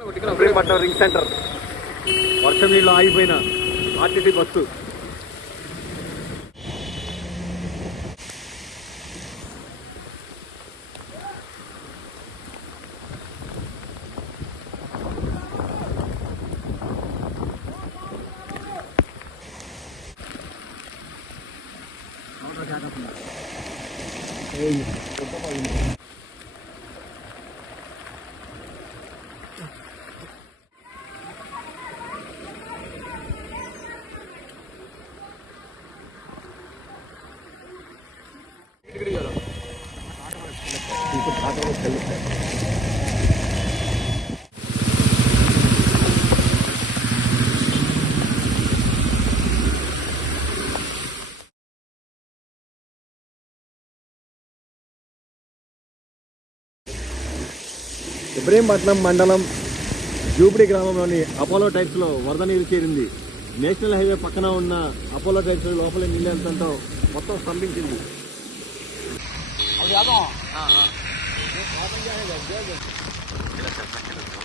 Ibrahimpatnam ring centre. వర్షం నీళ్ళు ఆగిపోయిన ఆర్టీసీ బస్సు. ఇబ్రహీంపట్నం మండలం జూపిడి గ్రామంలోని అపోలో టైర్స్లో వరద నీరు చేరింది. నేషనల్ హైవే పక్కన ఉన్న అపోలో టైర్స్ లోపల నీళ్ళంతంతో మొత్తం స్తంభించింది. Gracias, tranquilo.